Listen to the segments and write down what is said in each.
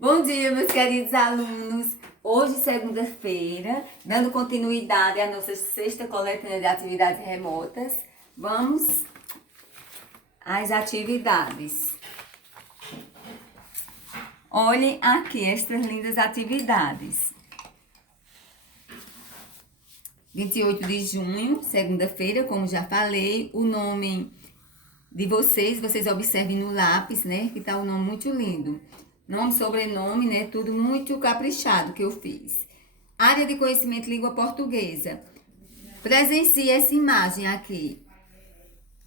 Bom dia, meus queridos alunos. Hoje, segunda-feira, dando continuidade à nossa sexta coletânea de atividades remotas, vamos às atividades. Olhem aqui estas lindas atividades. 28 de junho, segunda-feira, como já falei, o nome de vocês observem no lápis, né, que tá o nome muito lindo. Nome, sobrenome, né, tudo muito caprichado que eu fiz. Área de conhecimento língua portuguesa. Presencie essa imagem aqui.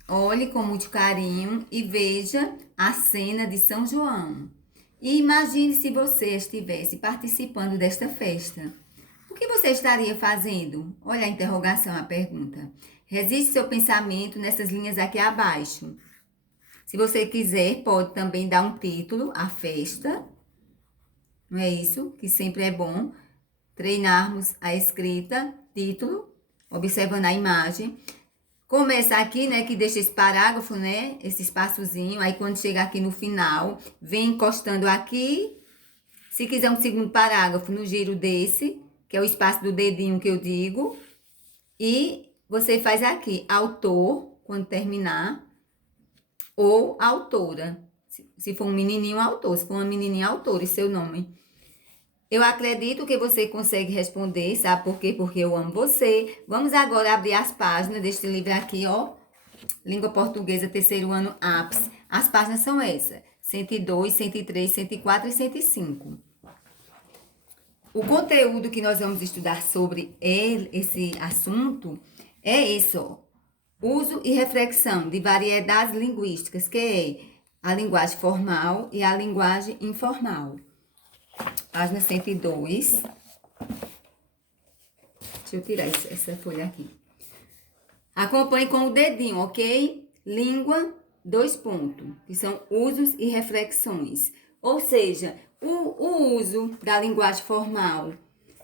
Olhe com muito carinho e veja a cena de São João. E imagine se você estivesse participando desta festa. O que você estaria fazendo? Olha a interrogação, a pergunta. Registre seu pensamento nessas linhas aqui abaixo. Se você quiser, pode também dar um título à festa. Não é isso? Que sempre é bom treinarmos a escrita, título, observando a imagem. Começa aqui, né, que deixa esse parágrafo, né, esse espaçozinho. Aí, quando chega aqui no final, vem encostando aqui. Se quiser um segundo parágrafo, no giro desse, que é o espaço do dedinho que eu digo. E você faz aqui, autor, quando terminar, ou autora. Se for um menininho, autor. Se for uma menininha, autora, e seu nome. Eu acredito que você consegue responder, sabe por quê? Porque eu amo você. Vamos agora abrir as páginas deste livro aqui, ó. Língua Portuguesa, terceiro ano, ápice. As páginas são essas. 102, 103, 104 e 105. O conteúdo que nós vamos estudar sobre esse assunto é esse, ó. Uso e reflexão de variedades linguísticas, que é a linguagem formal e a linguagem informal. Página 102. Deixa eu tirar essa folha aqui. Acompanhe com o dedinho, ok? Língua, 2 pontos, que são usos e reflexões. Ou seja, o uso da linguagem formal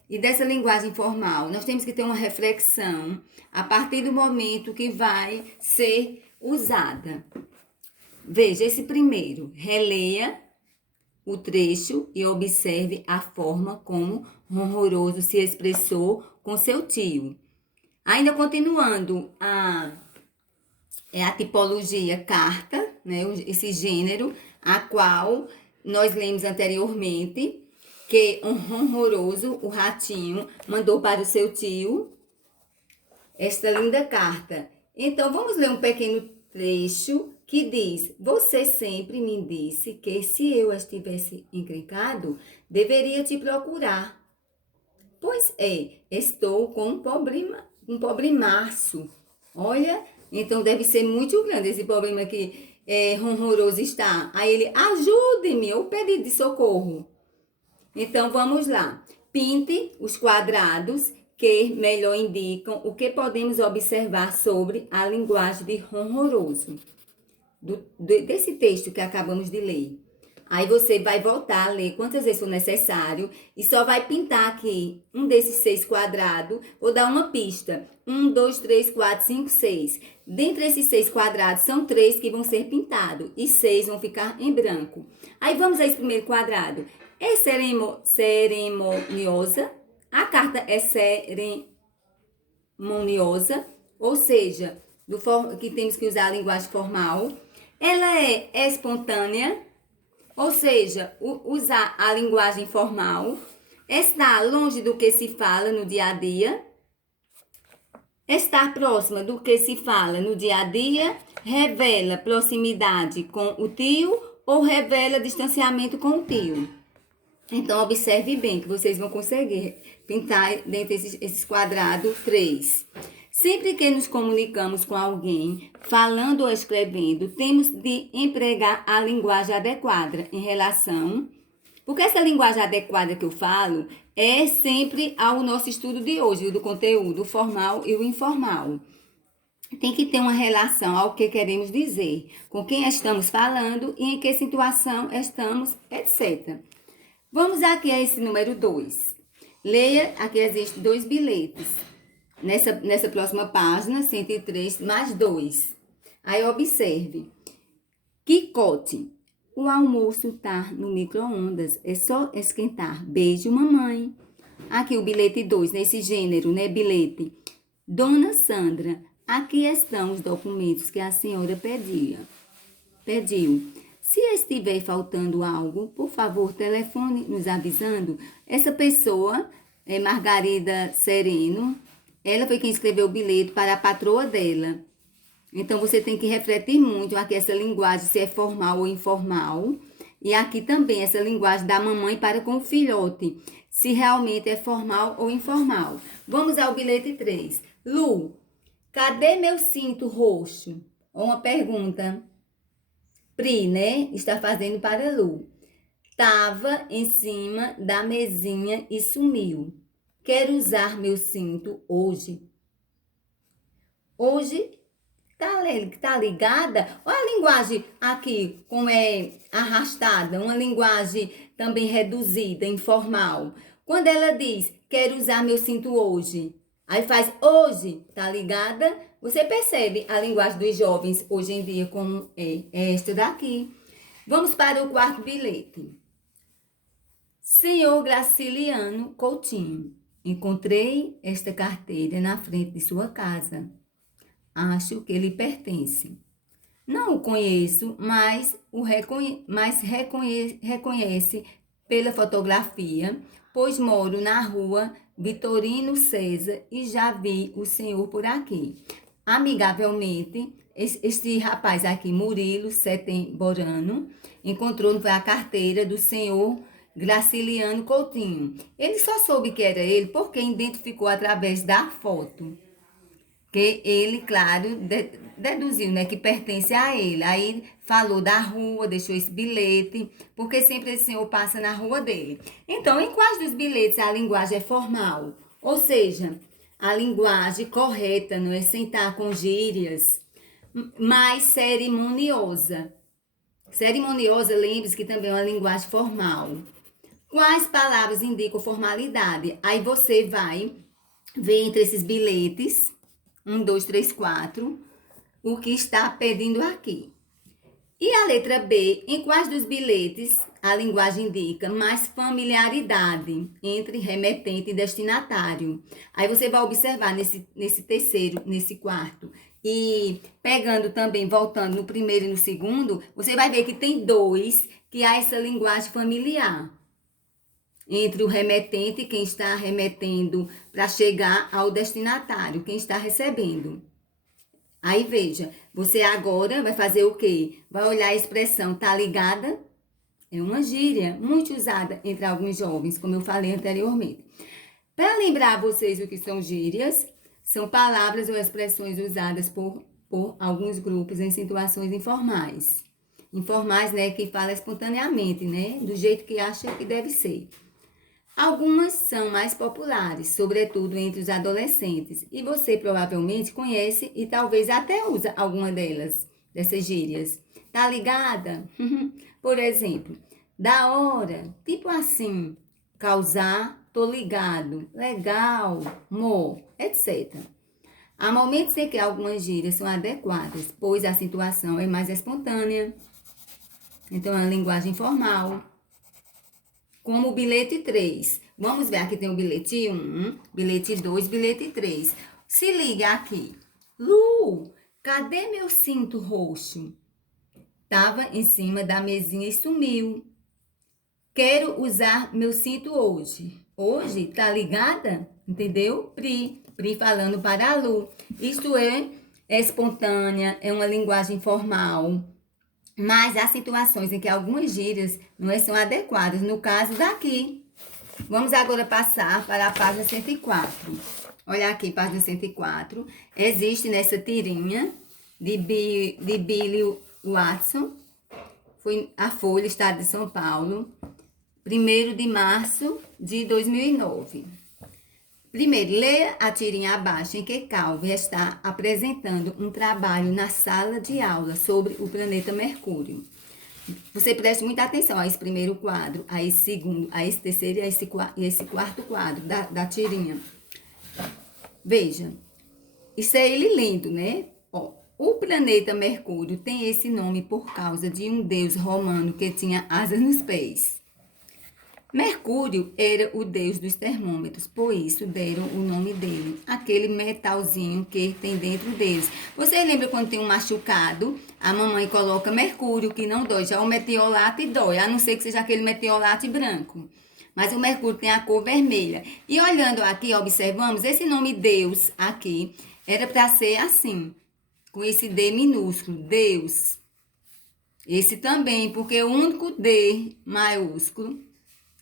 e dessa linguagem formal, nós temos que ter uma reflexão a partir do momento que vai ser usada. Veja, esse primeiro, releia o trecho e observe a forma como Ronroso se expressou com seu tio. Ainda continuando a tipologia carta, né, esse gênero, a qual nós lemos anteriormente, que um Ronroso, o ratinho, mandou para o seu tio esta linda carta. Então, vamos ler um pequeno trecho que diz: você sempre me disse que se eu estivesse encrencado, deveria te procurar. Pois é, estou com um problemaço. Olha, então deve ser muito grande esse problema que Ronroso está. Aí ele, ajude-me, eu pedi de socorro. Então, vamos lá. Pinte os quadrados que melhor indicam o que podemos observar sobre a linguagem de Ronroso. Desse texto que acabamos de ler. Aí você vai voltar a ler quantas vezes for necessário e só vai pintar aqui um desses 6 quadrados. Vou dar uma pista. 1, 2, 3, 4, 5, 6. Dentre esses 6 quadrados, são 3 que vão ser pintados e 6 vão ficar em branco. Aí vamos a esse primeiro quadrado. É cerimoniosa. A carta é cerimoniosa, ou seja, que temos que usar a linguagem formal. Ela é espontânea, ou seja, usar a linguagem formal. Está longe do que se fala no dia a dia. Estar próxima do que se fala no dia a dia revela proximidade com o tio ou revela distanciamento com o tio. Então, observe bem que vocês vão conseguir pintar dentro desses quadrados 3. Sempre que nos comunicamos com alguém, falando ou escrevendo, temos de empregar a linguagem adequada em relação... Porque essa linguagem adequada que eu falo é sempre ao nosso estudo de hoje, do conteúdo formal e o informal. Tem que ter uma relação ao que queremos dizer, com quem estamos falando e em que situação estamos, etc. Vamos aqui a esse número 2. Leia, aqui existem 2 bilhetes. Nessa próxima página, 103, mais 2. Aí observe. Quicote. O almoço tá no micro-ondas, é só esquentar. Beijo, mamãe. Aqui o bilhete 2, nesse gênero, né? Bilhete. Dona Sandra, aqui estão os documentos que a senhora pediu. Se estiver faltando algo, por favor, telefone nos avisando. Essa pessoa é Margarida Sereno. Ela foi quem escreveu o bilhete para a patroa dela. Então, você tem que refletir muito aqui essa linguagem, se é formal ou informal. E aqui também essa linguagem da mamãe para com o filhote, se realmente é formal ou informal. Vamos ao bilhete 3. Lu, cadê meu cinto roxo? Uma pergunta. Pri, né? Está fazendo para Lu. Tava em cima da mesinha e sumiu. Quero usar meu cinto hoje. Hoje tá ligada? Olha a linguagem aqui, como é arrastada, uma linguagem também reduzida, informal. Quando ela diz, quero usar meu cinto hoje, aí faz hoje, tá ligada? Você percebe a linguagem dos jovens hoje em dia como é esta daqui. Vamos para o quarto bilhete. Senhor Graciliano Coutinho, encontrei esta carteira na frente de sua casa. Acho que ele pertence. Não o conheço, mas reconhece pela fotografia, pois moro na rua Vitorino César e já vi o senhor por aqui. Amigavelmente, este rapaz aqui, Murilo Setemborano, encontrou a carteira do senhor Graciliano Coutinho. Ele só soube que era ele porque identificou através da foto. Que ele, claro, deduziu, né, que pertence a ele. Aí falou da rua, deixou esse bilhete, porque sempre esse senhor passa na rua dele. Então, em quais dos bilhetes a linguagem é formal? Ou seja, a linguagem correta, não é sentar com gírias, mais cerimoniosa. Cerimoniosa, lembre-se que também é uma linguagem formal. Quais palavras indicam formalidade? Aí você vai ver entre esses bilhetes 1, 2, 3, 4, o que está pedindo aqui. E a letra B, em quais dos bilhetes a linguagem indica mais familiaridade entre remetente e destinatário? Aí você vai observar nesse terceiro, nesse quarto. E pegando também, voltando no primeiro e no segundo, você vai ver que tem 2 que há essa linguagem familiar entre o remetente, quem está remetendo para chegar ao destinatário, quem está recebendo. Aí veja, você agora vai fazer o quê? Vai olhar a expressão tá ligada? É uma gíria muito usada entre alguns jovens, como eu falei anteriormente. Para lembrar vocês o que são gírias, são palavras ou expressões usadas por alguns grupos em situações informais. Informais, né, que fala espontaneamente, né, do jeito que acha que deve ser. Algumas são mais populares, sobretudo entre os adolescentes, e você provavelmente conhece e talvez até usa alguma dessas gírias. Tá ligada? Por exemplo, da hora, tipo assim, causar, tô ligado, legal, mo, etc. Há momentos em que algumas gírias são adequadas, pois a situação é mais espontânea, então é uma linguagem formal. Como o bilhete 3. Vamos ver, aqui tem o bilhete 1, bilhete 2, bilhete 3. Se liga aqui. Lu, cadê meu cinto roxo? Tava em cima da mesinha e sumiu. Quero usar meu cinto hoje. Hoje, tá ligada? Entendeu? Pri falando para a Lu. Isto é espontânea, é uma linguagem formal. Mas há situações em que algumas gírias não são adequadas. No caso daqui. Vamos agora passar para a página 104. Olha aqui, página 104. Existe nessa tirinha de Billy Watson. Foi a Folha, Estado de São Paulo. 1º de março de 2009. Primeiro, leia a tirinha abaixo em que Calvi está apresentando um trabalho na sala de aula sobre o planeta Mercúrio. Você preste muita atenção a esse primeiro quadro, a esse segundo, a esse terceiro e esse quarto quadro da tirinha. Veja, isso é ele lendo, né? Ó, O planeta Mercúrio tem esse nome por causa de um deus romano que tinha asas nos pés. Mercúrio era o deus dos termômetros, por isso deram o nome dele, aquele metalzinho que tem dentro deles. Você lembra quando tem um machucado, a mamãe coloca mercúrio, que não dói, já o metiolate dói, a não ser que seja aquele metiolate branco. Mas o mercúrio tem a cor vermelha. E olhando aqui, observamos, esse nome Deus aqui era para ser assim, com esse D minúsculo, Deus. Esse também, porque o único D maiúsculo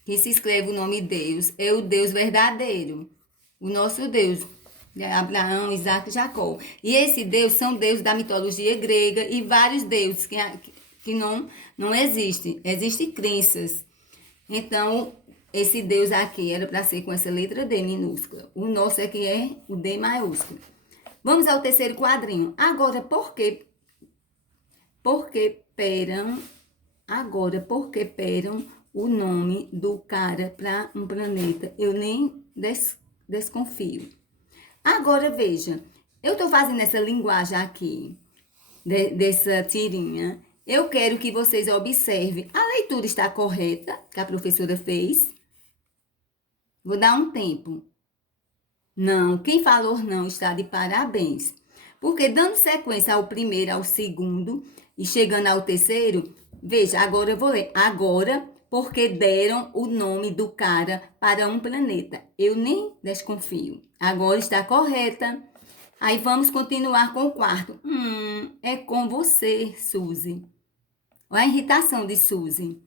que se escreve o nome Deus é o Deus verdadeiro, o nosso Deus, Abraão, Isaac e Jacó. E esse Deus são deuses da mitologia grega e vários deuses que não existem, existem crenças. Então, esse Deus aqui era para ser com essa letra D minúscula. O nosso aqui é o D maiúsculo. Vamos ao terceiro quadrinho. Agora, por que peram? Agora, por que peram o nome do cara para um planeta? Eu nem desconfio. Agora, veja, eu estou fazendo essa linguagem aqui, dessa tirinha. Eu quero que vocês observem. A leitura está correta, que a professora fez. Vou dar um tempo. Não, quem falou não está de parabéns. Porque dando sequência ao primeiro, ao segundo e chegando ao terceiro, veja, agora eu vou ler. Agora, porque deram o nome do cara para um planeta. Eu nem desconfio. Agora está correta. Aí vamos continuar com o quarto. É com você, Suzy. Olha a irritação de Suzy.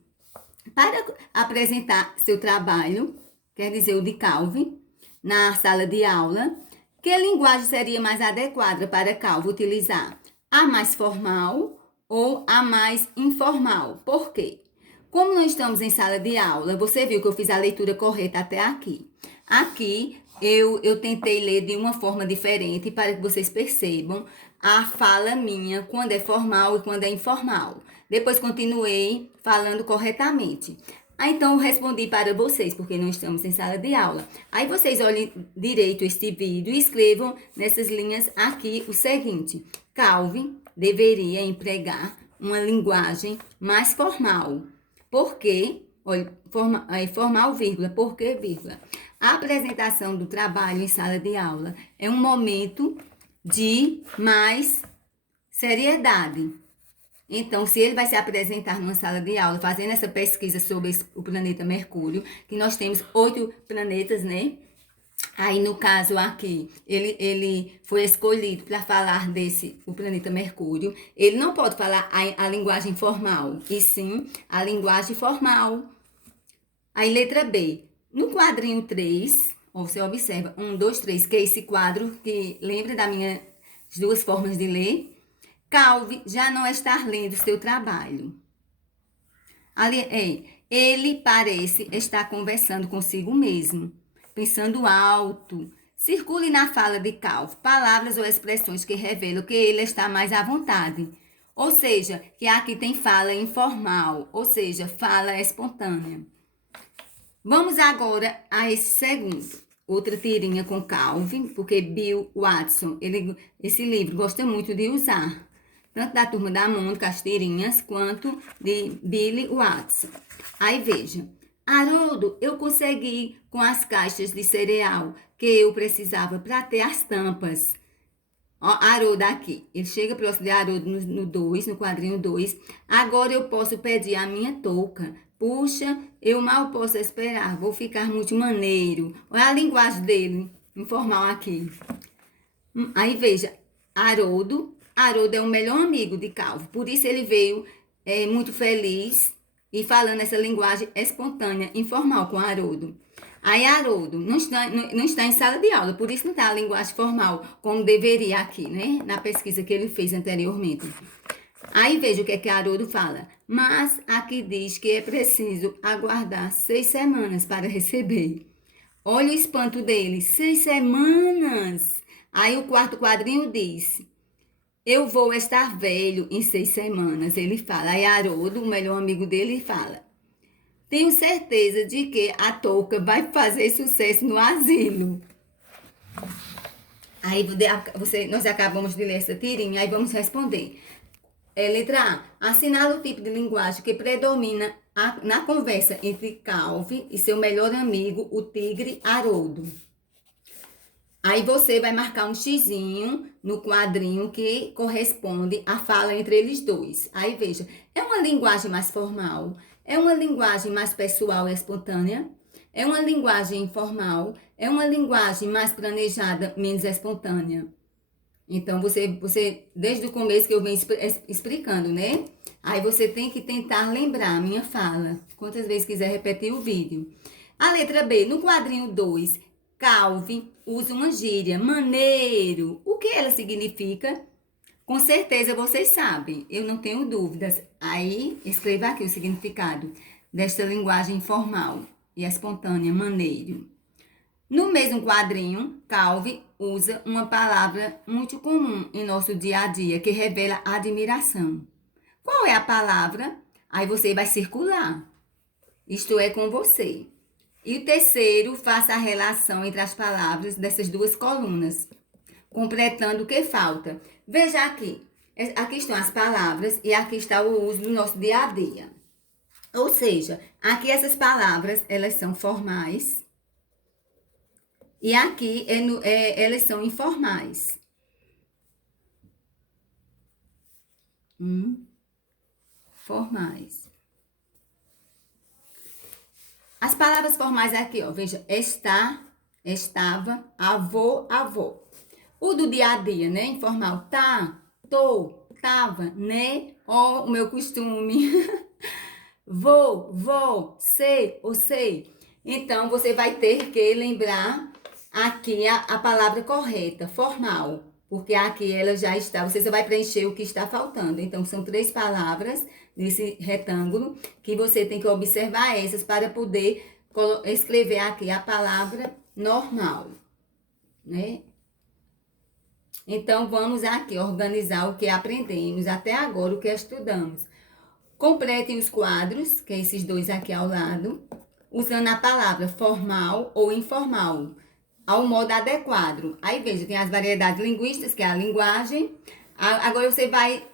Para apresentar seu trabalho, quer dizer, o de Calvin, na sala de aula, que linguagem seria mais adequada para Calvin utilizar? A mais formal ou a mais informal? Por quê? Como não estamos em sala de aula, você viu que eu fiz a leitura correta até aqui. Aqui eu tentei ler de uma forma diferente para que vocês percebam a fala minha, quando é formal e quando é informal. Depois continuei falando corretamente. Aí então eu respondi para vocês, porque não estamos em sala de aula. Aí vocês olhem direito este vídeo e escrevam nessas linhas aqui o seguinte. Calvin deveria empregar uma linguagem mais formal. Porque, olha, formal, vírgula, porque, vírgula. A apresentação do trabalho em sala de aula é um momento de mais seriedade. Então, se ele vai se apresentar numa sala de aula, fazendo essa pesquisa sobre o planeta Mercúrio, que nós temos 8 planetas, né? Aí, no caso aqui, ele foi escolhido para falar o planeta Mercúrio. Ele não pode falar a linguagem formal, e sim a linguagem formal. Aí, letra B. No quadrinho 3, você observa, 1, 2, 3, que é esse quadro que lembra das minhas duas formas de ler. Calvin já não está lendo seu trabalho. Ele parece estar conversando consigo mesmo, pensando alto. Circule na fala de Calvin palavras ou expressões que revelam que ele está mais à vontade. Ou seja, que aqui tem fala informal, ou seja, fala espontânea. Vamos agora a esse segundo. Outra tirinha com Calvin, porque Bill Watson, esse livro gosta muito de usar. Tanto da Turma da Mônica, as tirinhas, quanto de Billy Watson. Aí veja, Haroldo, eu consegui com as caixas de cereal que eu precisava para ter as tampas. Ó, Haroldo aqui, ele chega próximo de Haroldo no 2, no quadrinho 2. Agora eu posso pedir a minha touca. Puxa, eu mal posso esperar, vou ficar muito maneiro. Olha a linguagem dele, informal aqui. Aí veja, Haroldo é o melhor amigo de Calvin, por isso ele veio muito feliz e falando essa linguagem espontânea, informal com Haroldo. Aí Haroldo não está em sala de aula, por isso não está a linguagem formal, como deveria aqui, né? Na pesquisa que ele fez anteriormente. Aí veja o que Haroldo fala. Mas aqui diz que é preciso aguardar 6 semanas para receber. Olha o espanto dele, 6 semanas! Aí o quarto quadrinho diz... Eu vou estar velho em 6 semanas, ele fala. Aí Haroldo, o melhor amigo dele, fala. Tenho certeza de que a touca vai fazer sucesso no asilo. Aí nós acabamos de ler essa tirinha, aí vamos responder. Letra A. Assinala o tipo de linguagem que predomina na conversa entre Calvi e seu melhor amigo, o tigre Haroldo. Aí você vai marcar um xizinho no quadrinho que corresponde à fala entre eles dois. Aí veja, é uma linguagem mais formal, é uma linguagem mais pessoal e espontânea, é uma linguagem informal, é uma linguagem mais planejada, menos espontânea. Então, você desde o começo que eu venho explicando, né? Aí você tem que tentar lembrar a minha fala. Quantas vezes quiser repetir o vídeo. A letra B, no quadrinho 2, Calvin usa uma gíria, maneiro. O que ela significa? Com certeza vocês sabem, eu não tenho dúvidas. Aí, escreva aqui o significado desta linguagem informal e espontânea, maneiro. No mesmo quadrinho, Calvin usa uma palavra muito comum em nosso dia a dia, que revela admiração. Qual é a palavra? Aí você vai circular. Isto é com você. E o terceiro, faça a relação entre as palavras dessas duas colunas, completando o que falta. Veja aqui. Aqui estão as palavras e aqui está o uso do nosso dia a dia. Ou seja, aqui essas palavras, elas são formais. E aqui elas são informais. Formais. As palavras formais aqui, ó, veja, está, estava, avô, avó. O do dia a dia, né, informal, tá, tô, tava, né, ó, o meu costume. Vou, sei, ou sei. Então, você vai ter que lembrar aqui a palavra correta, formal, porque aqui ela já está, você só vai preencher o que está faltando. Então, são 3 palavras nesse retângulo que você tem que observar essas para poder escrever aqui a palavra normal, né? Então, vamos aqui organizar o que aprendemos até agora, o que estudamos. Completem os quadros, que é esses 2 aqui ao lado, usando a palavra formal ou informal, ao modo adequado. Aí, veja, tem as variedades linguísticas, que é a linguagem. Agora, você vai...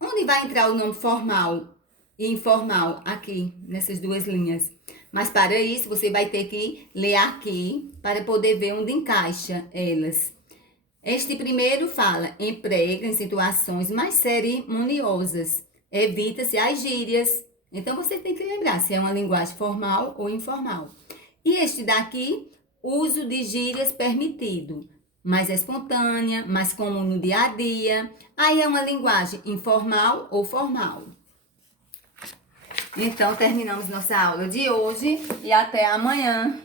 Onde vai entrar o nome formal e informal? Aqui, nessas 2 linhas. Mas, para isso, você vai ter que ler aqui, para poder ver onde encaixa elas. Este primeiro fala, emprega em situações mais cerimoniosas. Evita-se as gírias. Então, você tem que lembrar se é uma linguagem formal ou informal. E este daqui, uso de gírias permitido. Mais espontânea, mais comum no dia a dia. Aí é uma linguagem informal ou formal. Então, terminamos nossa aula de hoje e até amanhã.